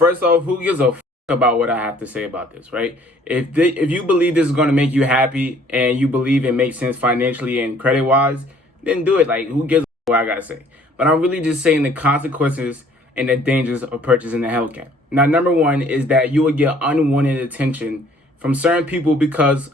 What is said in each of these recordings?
First off, who gives a f about what I have to say about this, right? If you believe this is going to make you happy and you believe it makes sense financially and credit wise, then do it. Like, who gives a what I gotta say? But I'm really just saying the consequences and the dangers of purchasing a Hellcat. Now, number one is that you will get unwanted attention from certain people because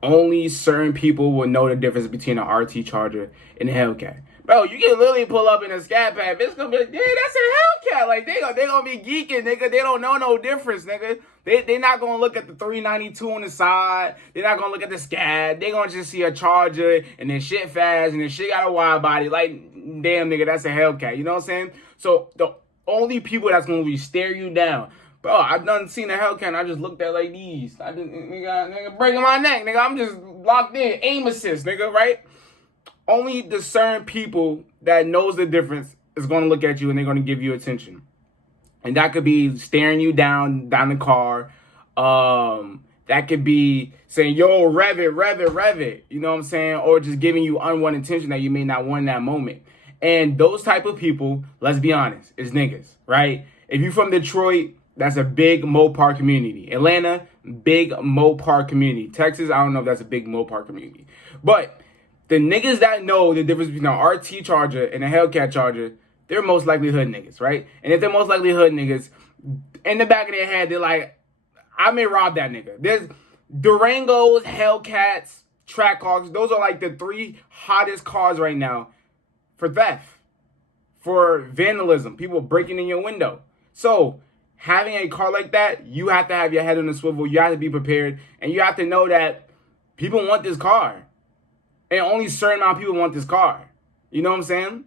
only certain people will know the difference between an RT Charger and a Hellcat. Bro, you can literally pull up in a Scat Pack. It's gonna be like, yeah, that's a Hellcat. Like, they gonna be geeking, nigga. They don't know no difference, nigga. They not gonna look at the 392 on the side. They're not gonna look at the Scat. They gonna just see a Charger and then shit fast and then shit got a wide body. Like, damn, nigga, that's a Hellcat. You know what I'm saying? So the only people that's gonna be stare you down. Bro, I've done seen a Hellcat and I just looked at like these. I just, nigga, breaking my neck, nigga. I'm just locked in. Aim assist, nigga, right? Only the certain people that knows the difference is going to look at you and they're going to give you attention. And that could be staring you down the car. That could be saying, yo, rev it. You know what I'm saying? Or just giving you unwanted attention that you may not want in that moment. And those type of people, let's be honest, is niggas, right? If you're from Detroit, that's a big Mopar community. Atlanta, big Mopar community. Texas, I don't know if that's a big Mopar community. But the niggas that know the difference between an RT Charger and a Hellcat Charger, they're most likely hood niggas, right? And if they're most likely hood niggas, in the back of their head, they're like, I may rob that nigga. There's Durangos, Hellcats, Trackhawks. Those are like the three hottest cars right now for theft, for vandalism, people breaking in your window. So having a car like that, you have to have your head on the swivel. You have to be prepared. And you have to know that people want this car. And only a certain amount of people want this car. You know what I'm saying?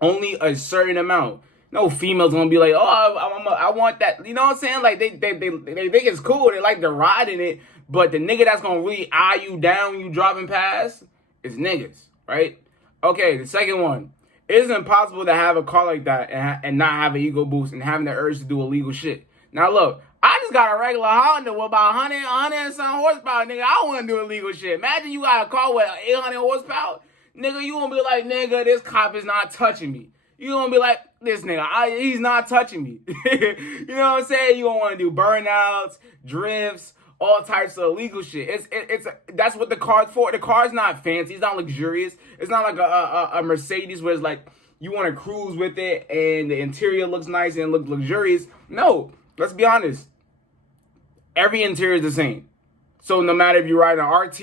Only a certain amount. No female's gonna be like, oh, I want that. You know what I'm saying? Like, they think it's cool. They like to ride in it. But the nigga that's gonna really eye you down when you driving past is niggas, right? Okay, the second one. It is impossible to have a car like that and not have an ego boost and having the urge to do illegal shit. Now, look. I just got a regular Honda with about 100 and some horsepower, nigga. I want to do illegal shit. Imagine you got a car with 800 horsepower. Nigga, you going to be like, nigga, this cop is not touching me. You going to be like, this nigga, he's not touching me. You know what I'm saying? You going to want to do burnouts, drifts, all types of illegal shit. That's what the car's for. The car's not fancy. It's not luxurious. It's not like a Mercedes where it's like you want to cruise with it and the interior looks nice and looks luxurious. No. Let's be honest. Every interior is the same. So no matter if you're riding an RT,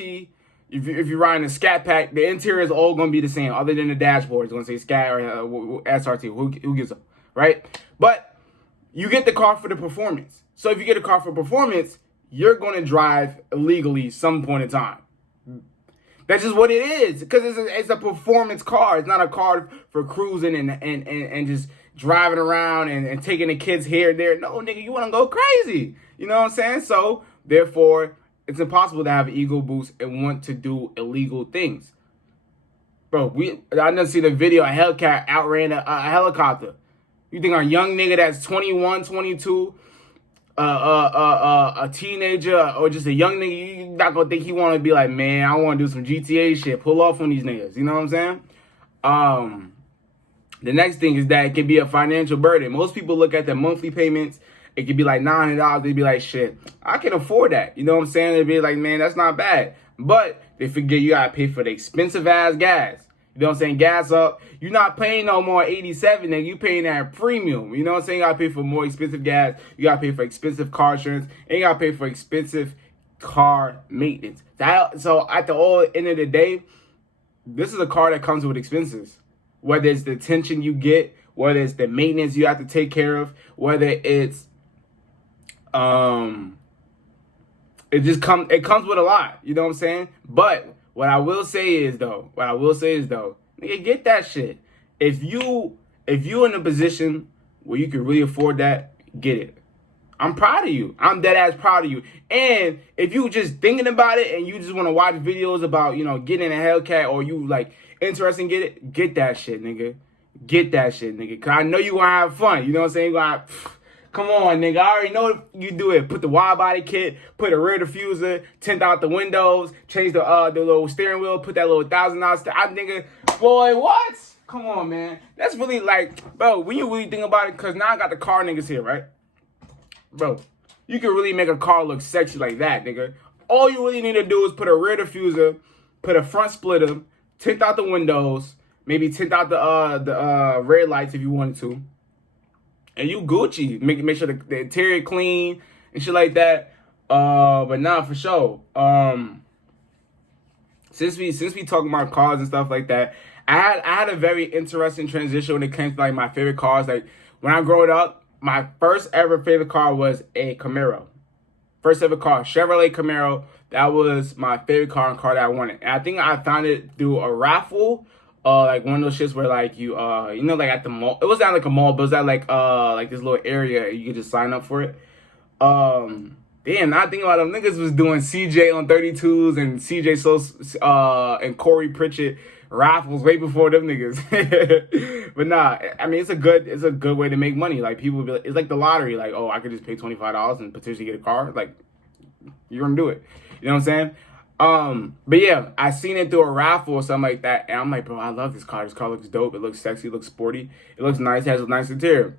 if you're riding a Scat Pack, the interior is all going to be the same. Other than the dashboard, it's going to say Scat or SRT. Who gives up, right? But you get the car for the performance. So if you get a car for performance, you're going to drive illegally some point in time. That's just what it is. Because it's a performance car. It's not a car for cruising and just driving around and taking the kids here and there. No, nigga, you want to go crazy. You know what I'm saying? So, therefore, it's impossible to have an ego boost and want to do illegal things. Bro, I done seen a video, a Hellcat outran a helicopter. You think a young nigga that's 21, 22, a teenager, or just a young nigga, you're not going to think he want to be like, man, I want to do some GTA shit, pull off on these niggas. You know what I'm saying? The next thing is that it can be a financial burden. Most people look at their monthly payments. It could be like $900. They'd be like, shit, I can afford that. You know what I'm saying? They'd be like, man, that's not bad. But they forget you got to pay for the expensive ass gas. You know what I'm saying? Gas up. You're not paying no more 87, nigga. You paying that premium. You know what I'm saying? You got to pay for more expensive gas. You got to pay for expensive car insurance. And you got to pay for expensive car maintenance. So at the end of the day, this is a car that comes with expenses. Whether it's the attention you get, whether it's the maintenance you have to take care of, whether it's it comes with a lot. You know what I'm saying? But what I will say is though, nigga, get that shit. If you in a position where you can really afford that, get it. I'm proud of you. I'm dead ass proud of you. And if you just thinking about it and you just want to watch videos about, getting a Hellcat or you like interested in get that shit, nigga. Get that shit, nigga. Cause I know you gonna have fun. You know what I'm saying? You gonna come on, nigga. I already know you do it. Put the wide body kit, put a rear diffuser, tint out the windows, change the little steering wheel, put that little $1,000 nigga. Boy, what? Come on, man. That's really like, bro, when you really think about it, cause now I got the car niggas here, right? bro, you can really make a car look sexy like that, nigga. All you really need to do is put a rear diffuser, put a front splitter, tint out the windows, maybe tint out the rear lights if you wanted to, and you Gucci. Make sure the interior clean and shit like that. But nah, for sure. Since we talking about cars and stuff like that, I had a very interesting transition when it came to like my favorite cars. Like when I growing up, my first ever favorite car was a Camaro. First ever car, Chevrolet Camaro. That was my favorite car and car that I wanted. And I think I found it through a raffle. Like one of those shits where like you know, like at the mall. It was not like a mall, but it was at like this little area you could just sign up for it. Damn, now I think about them niggas was doing CJ on 32s and CJ and Corey Pritchett raffles way before them niggas. But nah, I mean it's a good way to make money. Like people would be like, it's like the lottery. Like, oh, I could just pay $25 and potentially get a car. Like, you're gonna do it. You know what I'm saying? But yeah, I seen it through a raffle or something like that, and I'm like, bro, I love this car. This car looks dope. It looks sexy. It looks sporty. It looks nice. It has a nice interior.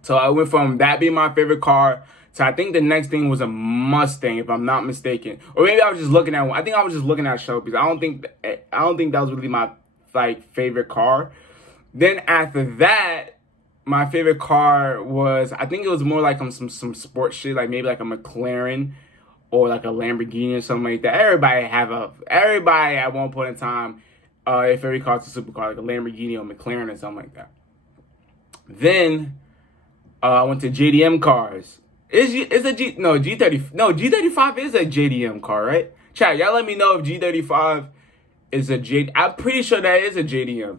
So I went from that being my favorite car to I think the next thing was a Mustang, if I'm not mistaken, or maybe I was just looking at one. I think I was just looking at Shelby's. I don't think that was really my like favorite car. Then after that, my favorite car was, I think it was more like some sports shit, like maybe like a McLaren or like a Lamborghini or something like that. Everybody at one point in time, their favorite car is a supercar, like a Lamborghini or McLaren or something like that. Then I went to JDM cars. G35 is a JDM car, right? Chat, y'all let me know if G35 is a JDM. I'm pretty sure that is a JDM.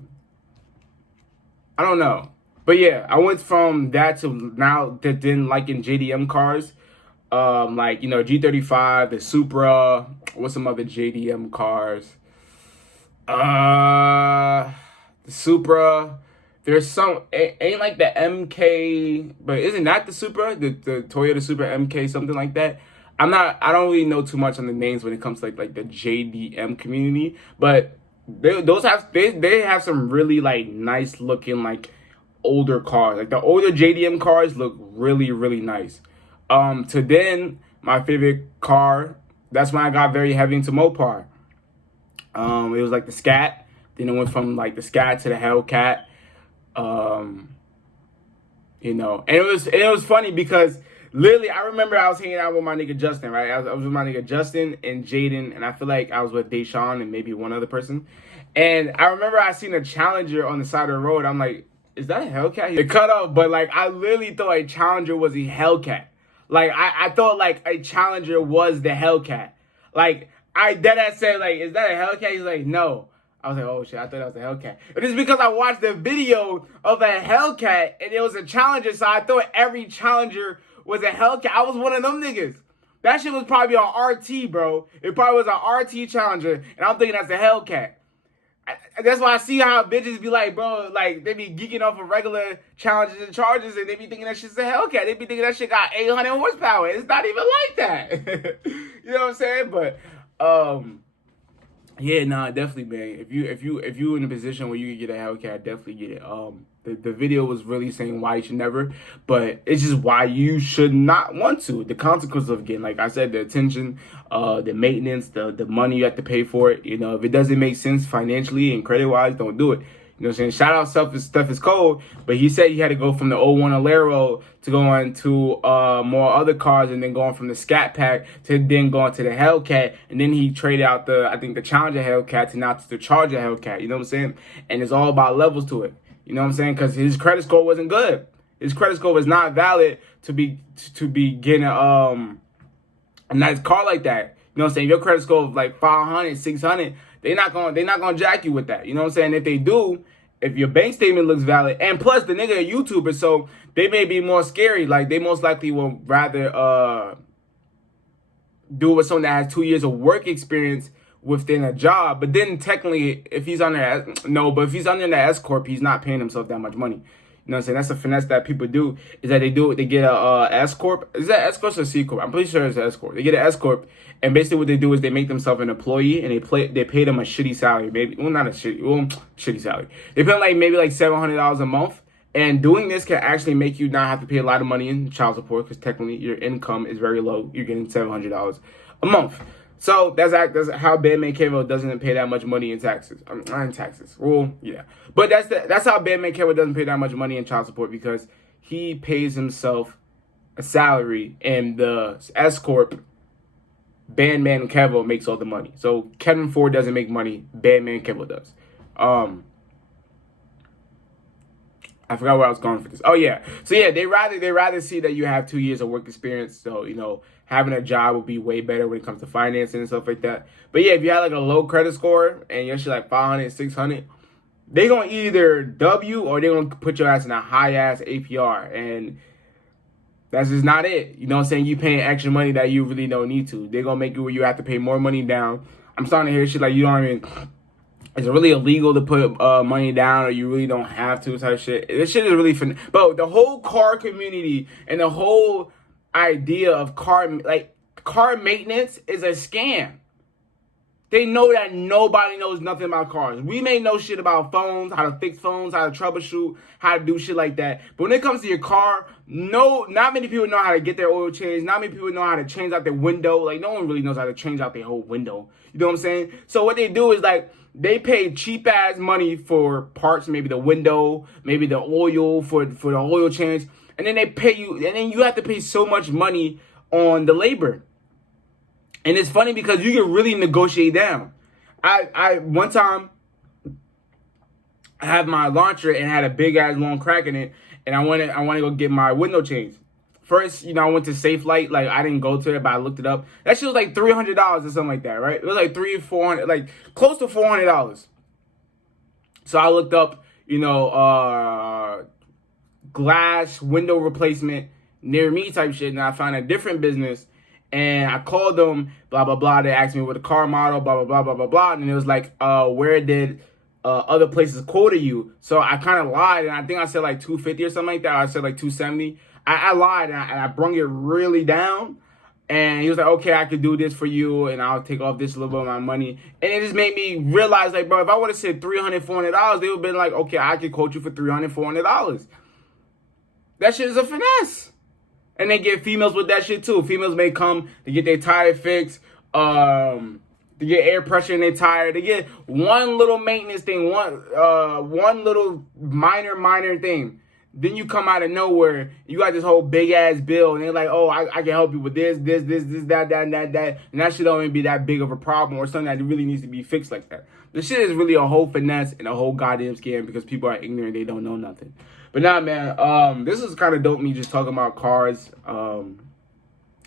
I don't know. But yeah, I went from that to now that then liking JDM cars. Like, you know, G35, the Supra, what's some other JDM cars? The Supra. There's some, ain't like the MK, but isn't that the Supra? The Toyota Supra MK, something like that. I don't really know too much on the names when it comes to like the JDM community, but they have some really like nice looking like older cars. Like the older JDM cars look really, really nice. To then my favorite car, that's when I got very heavy into Mopar. It was like the Scat. Then it went from like the Scat to the Hellcat. You know, and it was funny because literally I remember I was hanging out with my nigga Justin, right? I was with my nigga Justin and Jaden, and I feel like I was with Deshaun and maybe one other person. And I remember I seen a Challenger on the side of the road. I'm like, is that a Hellcat? It cut off, but like I literally thought a Challenger was a Hellcat. Like I thought like a Challenger was the Hellcat. Like I deadass said like, is that a Hellcat? He's like, no. I was like, oh shit, I thought that was a Hellcat. But it's because I watched the video of a Hellcat and it was a Challenger, so I thought every Challenger was a Hellcat. I was one of them niggas. That shit was probably an RT, bro. It probably was an RT Challenger, and I'm thinking that's a Hellcat. That's why I see how bitches be like, bro, like, they be geeking off of regular Challengers and Chargers, and they be thinking that shit's a Hellcat. They be thinking that shit got 800 horsepower. It's not even like that. You know what I'm saying? But, yeah, nah, definitely, man. If you in a position where you can get a Hellcat, definitely get it. The video was really saying why you should never, but it's just why you should not want to. The consequences of getting, like I said, the attention, the maintenance, the money you have to pay for it. You know, if it doesn't make sense financially and credit wise, don't do it. You know what I'm saying? Shout out stephiscold, but he said he had to go from the '01 Alero to go on to more other cars, and then going from the Scat Pack to then going to the Hellcat, and then he traded out the Challenger Hellcat to now to the Charger Hellcat. You know what I'm saying? And it's all about levels to it. You know what I'm saying? Because his credit score wasn't good. His credit score was not valid to be getting a nice car like that. You know what I'm saying? If your credit score is like 500, 600, they're not gonna jack you with that. You know what I'm saying? If they do, if your bank statement looks valid, and plus the nigga a YouTuber, so they may be more scary. Like they most likely will rather do it with someone that has 2 years of work experience within a job. But then technically, if he's under if he's under the S corp, he's not paying himself that much money. You know what I'm saying? That's a finesse that people do, is that they get a S corp. Is that S corp or C corp? I'm pretty sure it's S corp. They get an S corp, and basically what they do is they make themselves an employee, and they pay them a shitty salary, maybe, well, not a shitty, shitty salary. They pay them like maybe like $700 a month, And doing this can actually make you not have to pay a lot of money in child support because technically your income is very low. You're getting $700 a month. So that's how Batman Cable doesn't pay that much money in taxes. Not in taxes. Well, yeah. But that's how Batman Cable doesn't pay that much money in child support, because he pays himself a salary, and the S Corp, Batman Cable, makes all the money. So Kevin Ford doesn't make money. Batman Cable does. I forgot where I was going for this. Oh yeah. So yeah, they rather see that you have 2 years of work experience. So, you know, having a job would be way better when it comes to financing and stuff like that. But yeah, if you have like a low credit score and you're like 500, 600, they're going to either W or they're going to put your ass in a high ass APR. And that's just not it. You know what I'm saying? You paying extra money that you really don't need to. They're going to make it where you have to pay more money down. I'm starting to hear shit like, you don't even... Is it really illegal to put money down, or you really don't have to type shit? This shit is really fun. But the whole car community and the whole idea of car maintenance is a scam. They know that nobody knows nothing about cars. We may know shit about phones, how to fix phones, how to troubleshoot, how to do shit like that. But when it comes to your car, not many people know how to get their oil changed. Not many people know how to change out their window. Like, no one really knows how to change out their whole window. You know what I'm saying? So what they do is, like, they pay cheap ass money for parts, maybe the window, maybe the oil for the oil change, and then they pay you, and then you have to pay so much money on the labor. And it's funny because you can really negotiate down. I one time I had my launcher and had a big ass long crack in it, and I want to go get my window changed. First, you know, I went to Safe Light. Like, I didn't go to it, but I looked it up. That shit was like $300 or something like that, right? It was like $400, like close to $400. So I looked up, you know, glass window replacement near me type shit, and I found a different business. And I called them, blah, blah, blah. They asked me what the car model, blah, blah, blah, blah, blah, blah. And it was like, where did other places quote you? So I kind of lied, and I think I said like 250 or something like that. I said like 270. I lied, and I brung it really down. And he was like, okay, I could do this for you, and I'll take off this little bit of my money. And it just made me realize, like, bro, if I would have said $300, $400, they would have been like, okay, I could quote you for $300, $400. That shit is a finesse. And they get females with that shit too. Females may come to get their tire fixed, to get air pressure in their tire. They get one little maintenance thing, one little minor thing. Then you come out of nowhere, you got this whole big ass bill, and they're like, oh, I can help you with this, that, and that shit don't even be that big of a problem, or something that really needs to be fixed like that. This shit is really a whole finesse and a whole goddamn scam because people are ignorant, they don't know nothing. But nah, man, this is kind of dope, me just talking about cars. Y'all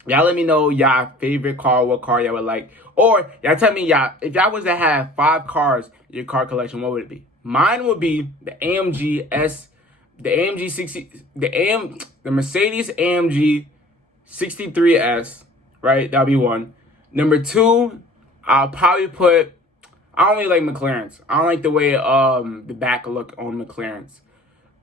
let me know y'all favorite car, what car y'all would like. Or y'all tell me, y'all, if y'all was to have 5 cars in your car collection, what would it be? Mine would be the AMG S, the AMG 60, the Mercedes AMG 63S, right? That'll be one. Number 2, I'll probably put, I don't really like McLarens. I don't like the way the back look on McLarens.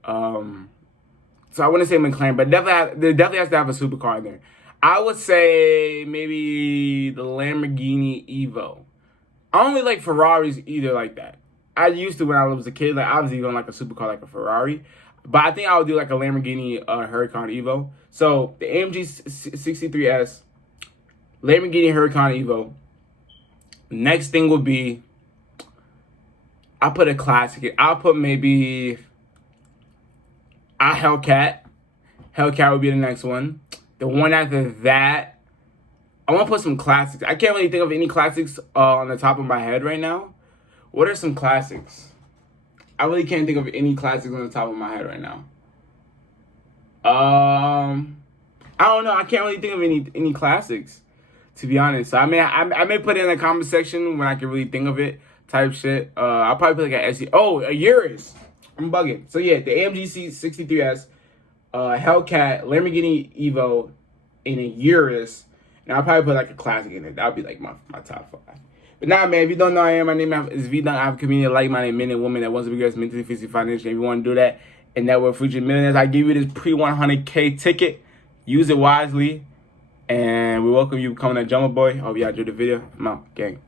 So I wouldn't say McLaren, but there definitely has to have a supercar in there. I would say maybe the Lamborghini Evo. I don't really like Ferraris either like that. I used to when I was a kid. Like, obviously, you don't like a supercar like a Ferrari. But I think I would do like a Lamborghini Huracan Evo. So the AMG 63S, Lamborghini Huracan Evo. Next thing would be, I'll put a classic. I'll put maybe a Hellcat. Hellcat would be the next one. The one after that, I want to put some classics. I can't really think of any classics on the top of my head right now. What are some classics? I really can't think of any classics on the top of my head right now. I don't know. I can't really think of any classics, to be honest. So I may put it in the comment section when I can really think of it, type shit. I'll probably put like a SE. Oh, a Urus. I'm bugging. So yeah, the AMG 63S, Hellcat, Lamborghini Evo, and a Urus. And I'll probably put like a classic in it. That'll be like my top 5. But nah, man, if you don't know who I am, my name is vDunkk. I have a community of like-minded men and women that wants to progress mentally, physically, financially. If you want to do that and network future millionaires, I give you this pre-100K ticket. Use it wisely. And we welcome you becoming a Jumbo Boy. Hope you enjoyed the video. I'm out. Gang.